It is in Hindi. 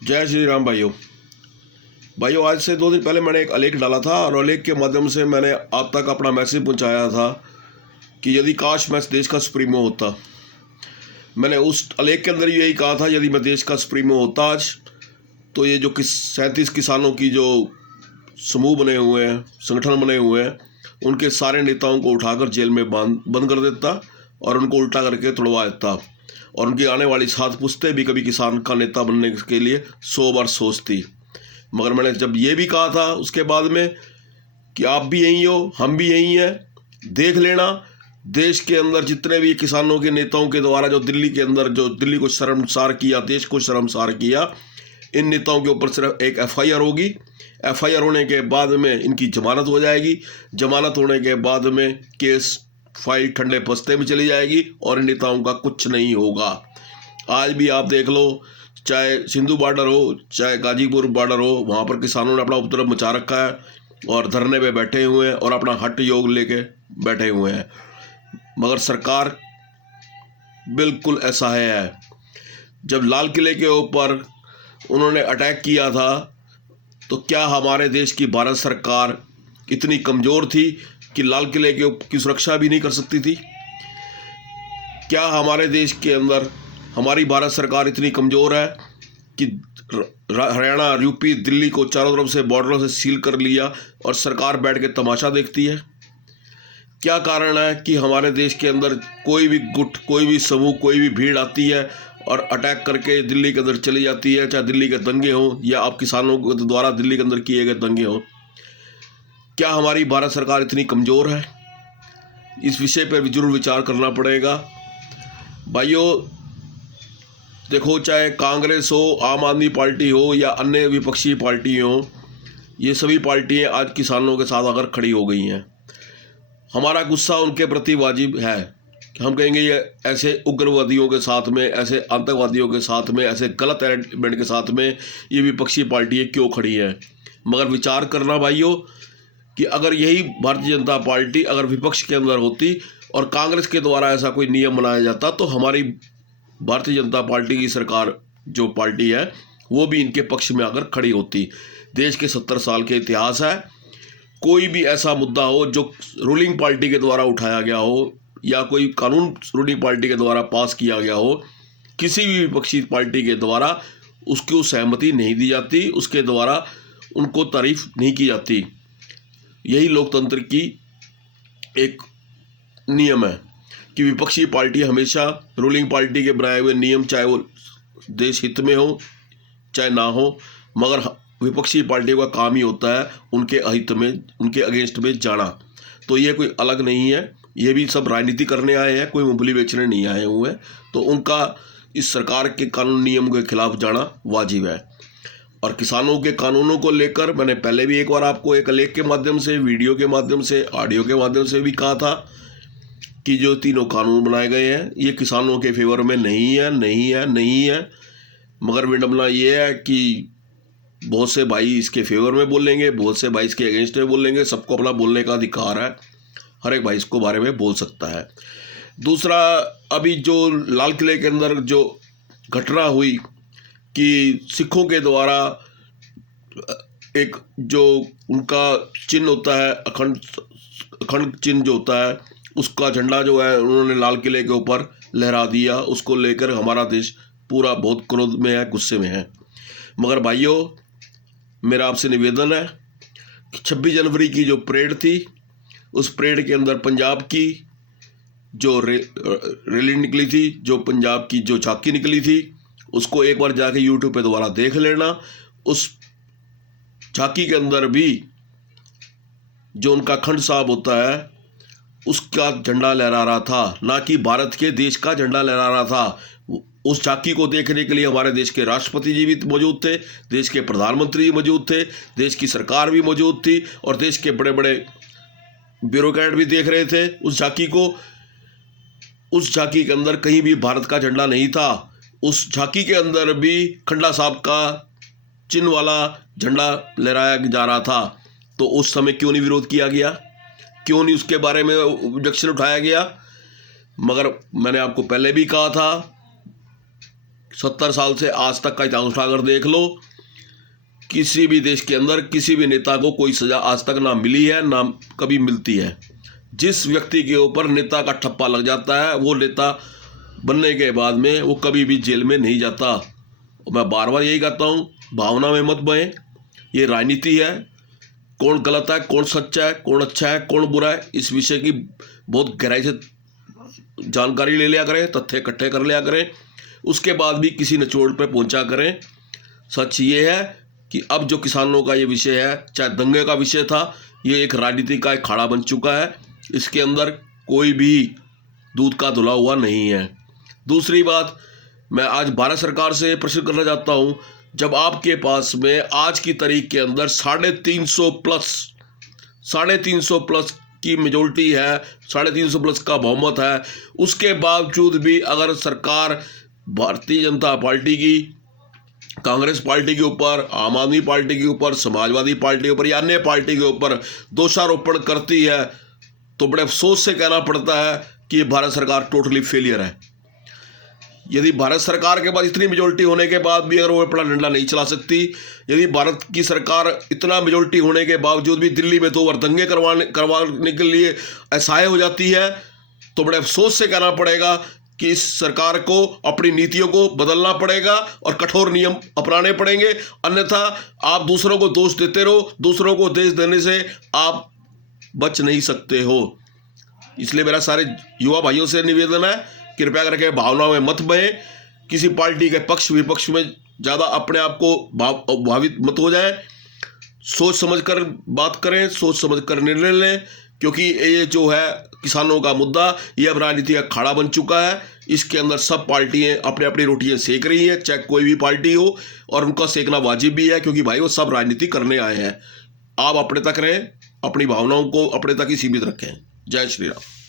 जय श्री राम भाइयों। आज से 2 दिन पहले मैंने एक आलेख डाला था और आलेख के माध्यम से मैंने आप तक अपना मैसेज पहुंचाया था कि यदि काश मैं देश का सुप्रीमो होता। मैंने उस आलेख के अंदर यही कहा था, यदि मैं देश का सुप्रीमो होता आज, तो ये जो 37 किसानों की जो समूह बने हुए हैं, संगठन बने हुए हैं, उनके सारे नेताओं को उठाकर जेल में बंद कर देता और उनको उल्टा करके तोड़वा देता और उनकी आने वाली 7 पुश्तें भी कभी किसान का नेता बनने के लिए 100 बार सोचती। मगर मैंने जब ये भी कहा था उसके बाद में कि आप भी यहीं हो, हम भी यहीं हैं, देख लेना देश के अंदर जितने भी किसानों के नेताओं के द्वारा जो दिल्ली के अंदर जो दिल्ली को शर्मसार किया, देश को शर्मसार किया, इन नेताओं के ऊपर सिर्फ एक FIR होगी। FIR होने के बाद में इनकी जमानत हो जाएगी। जमानत होने के बाद में केस फाइल ठंडे बस्ते में चली जाएगी और इन नेताओं का कुछ नहीं होगा। आज भी आप देख लो, चाहे सिंधु बॉर्डर हो, चाहे गाजीपुर बॉर्डर हो, वहाँ पर किसानों ने अपना उपद्रव मचा रखा है और धरने पे बैठे हुए हैं और अपना हट योग लेके बैठे हुए हैं। मगर सरकार बिल्कुल असहाय है। जब लाल किले के ऊपर उन्होंने अटैक किया था तो क्या हमारे देश की भारत सरकार इतनी कमज़ोर थी कि लाल किले की सुरक्षा भी नहीं कर सकती थी? क्या हमारे देश के अंदर हमारी भारत सरकार इतनी कमज़ोर है कि हरियाणा, यूपी, दिल्ली को चारों तरफ से बॉर्डरों से सील कर लिया और सरकार बैठ के तमाशा देखती है? क्या कारण है कि हमारे देश के अंदर कोई भी गुट, कोई भी समूह, कोई भी भीड़ आती है और अटैक करके दिल्ली के अंदर चली जाती है, चाहे दिल्ली के दंगे हों या आप किसानों के द्वारा दिल्ली के अंदर किए गए दंगे हों? क्या हमारी भारत सरकार इतनी कमज़ोर है? इस विषय पर भी जरूर विचार करना पड़ेगा भाइयों। देखो, चाहे कांग्रेस हो, आम आदमी पार्टी हो या अन्य विपक्षी पार्टी हो, ये सभी पार्टियां आज किसानों के साथ आकर खड़ी हो गई हैं। हमारा गुस्सा उनके प्रति वाजिब है कि हम कहेंगे ये ऐसे उग्रवादियों के साथ में, ऐसे आतंकवादियों के साथ में, ऐसे गलत एलिमेंट के साथ में ये विपक्षी पार्टियाँ क्यों खड़ी हैं। मगर विचार करना भाइयों कि अगर यही भारतीय जनता पार्टी अगर विपक्ष के अंदर होती और कांग्रेस के द्वारा ऐसा कोई नियम बनाया जाता तो हमारी भारतीय जनता पार्टी की सरकार जो पार्टी है वो भी इनके पक्ष में आकर खड़ी होती। देश के 70 साल के इतिहास है, कोई भी ऐसा मुद्दा हो जो रूलिंग पार्टी के द्वारा उठाया गया हो या कोई कानून रूलिंग पार्टी के द्वारा पास किया गया हो, किसी भी विपक्षी पार्टी के द्वारा उसकी सहमति नहीं दी जाती, उसके द्वारा उनको तारीफ नहीं की जाती। यही लोकतंत्र की एक नियम है कि विपक्षी पार्टी हमेशा रूलिंग पार्टी के बनाए हुए नियम, चाहे वो देश हित में हो चाहे ना हो, मगर विपक्षी पार्टी का काम ही होता है उनके अहित में, उनके अगेंस्ट में जाना। तो ये कोई अलग नहीं है, ये भी सब राजनीति करने आए हैं, कोई मूंगफली बेचने नहीं आए हुए हैं। तो उनका इस सरकार के कानून नियम के खिलाफ जाना वाजिब है। और किसानों के कानूनों को लेकर मैंने पहले भी एक बार आपको एक लेख के माध्यम से, वीडियो के माध्यम से, ऑडियो के माध्यम से भी कहा था कि जो तीनों कानून बनाए गए हैं ये किसानों के फेवर में नहीं है, नहीं है, नहीं है। मगर विडंबना ये है कि बहुत से भाई इसके फेवर में बोलेंगे, बहुत से भाई इसके अगेंस्ट में बोलेंगे। सबको अपना बोलने का अधिकार है, हर एक भाई इसको बारे में बोल सकता है। दूसरा, अभी जो लाल किले के अंदर जो घटना हुई कि सिखों के द्वारा एक जो उनका चिन्ह होता है, अखंड चिन्ह जो होता है, उसका झंडा जो है उन्होंने लाल किले के ऊपर लहरा दिया, उसको लेकर हमारा देश पूरा बहुत क्रोध में है, गुस्से में है। मगर भाइयों, मेरा आपसे निवेदन है कि 26 जनवरी की जो परेड थी, उस परेड के अंदर पंजाब की जो रैली निकली थी, जो पंजाब की जो झांकी निकली थी, उसको एक बार जाके यूट्यूब पे दोबारा देख लेना। उस झांकी के अंदर भी जो उनका अखंड साहब होता है उसका झंडा लहरा रहा था, ना कि भारत के देश का झंडा लहरा रहा था। उस झांकी को देखने के लिए हमारे देश के राष्ट्रपति जी भी मौजूद थे, देश के प्रधानमंत्री जी मौजूद थे, देश की सरकार भी मौजूद थी और देश के बड़े बड़े ब्यूरोक्रेट भी देख रहे थे उस झांकी को। उस झांकी के अंदर कहीं भी भारत का झंडा नहीं था। उस झांकी के अंदर भी खंडा साहब का चिन्ह वाला झंडा लहराया जा रहा था। तो उस समय क्यों नहीं विरोध किया गया, क्यों नहीं उसके बारे में ऑब्जेक्शन उठाया गया? मगर मैंने आपको पहले भी कहा था 70 साल से आज तक का इतिहास उठाकर देख लो, किसी भी देश के अंदर किसी भी नेता को कोई सजा आज तक ना मिली है ना कभी मिलती है। जिस व्यक्ति के ऊपर नेता का ठप्पा लग जाता है वो नेता बनने के बाद में वो कभी भी जेल में नहीं जाता। मैं बार बार यही कहता हूँ, भावना में मत बहें, ये राजनीति है। कौन गलत है, कौन सच्चा है, कौन अच्छा है, कौन बुरा है, इस विषय की बहुत गहराई से जानकारी ले लिया करें, तथ्य इकट्ठे कर लिया करें, उसके बाद भी किसी निचोड़ पे पहुंचा करें। सच ये है कि अब जो किसानों का ये विषय है, चाहे दंगे का विषय था, ये एक राजनीति का एक अखाड़ा बन चुका है। इसके अंदर कोई भी दूध का धुला हुआ नहीं है। दूसरी बात, मैं आज भारत सरकार से प्रश्न करना चाहता हूँ, जब आपके पास में आज की तारीख के अंदर 350 प्लस की मेजोरिटी है, 350 प्लस का बहुमत है, उसके बावजूद भी अगर सरकार भारतीय जनता पार्टी की, कांग्रेस पार्टी के ऊपर, आम आदमी पार्टी के ऊपर, समाजवादी पार्टी के ऊपर या अन्य पार्टी के ऊपर दोषारोपण करती है, तो बड़े अफसोस से कहना पड़ता है कि ये भारत सरकार टोटली फेलियर है। यदि भारत सरकार के पास इतनी मेजोरिटी होने के बाद भी अगर वो अपना डंडा नहीं चला सकती, यदि भारत की सरकार इतना मेजोरिटी होने के बावजूद भी दिल्ली में 2 बार दंगे करवाने के लिए असहाय हो जाती है, तो बड़े अफसोस से कहना पड़ेगा कि इस सरकार को अपनी नीतियों को बदलना पड़ेगा और कठोर नियम अपनाने पड़ेंगे। अन्यथा आप दूसरों को दोष देते रहो, दूसरों को दोष देने से आप बच नहीं सकते हो। इसलिए मेरा सारे युवा भाइयों से निवेदन है, कृपया करके भावनाओं में मत बहें, किसी पार्टी के पक्ष विपक्ष में ज़्यादा अपने आप को भावित मत हो जाए। सोच समझ कर बात करें, सोच समझ कर निर्णय लें, क्योंकि ये जो है किसानों का मुद्दा, ये अब राजनीति का अखाड़ा बन चुका है। इसके अंदर सब पार्टियां अपनी अपनी रोटियां सेक रही हैं, चाहे कोई भी पार्टी हो, और उनका सेकना वाजिब भी है, क्योंकि भाई वो सब राजनीति करने आए हैं। आप अपने तक रहें, अपनी भावनाओं को अपने तक ही सीमित रखें। जय श्री राम।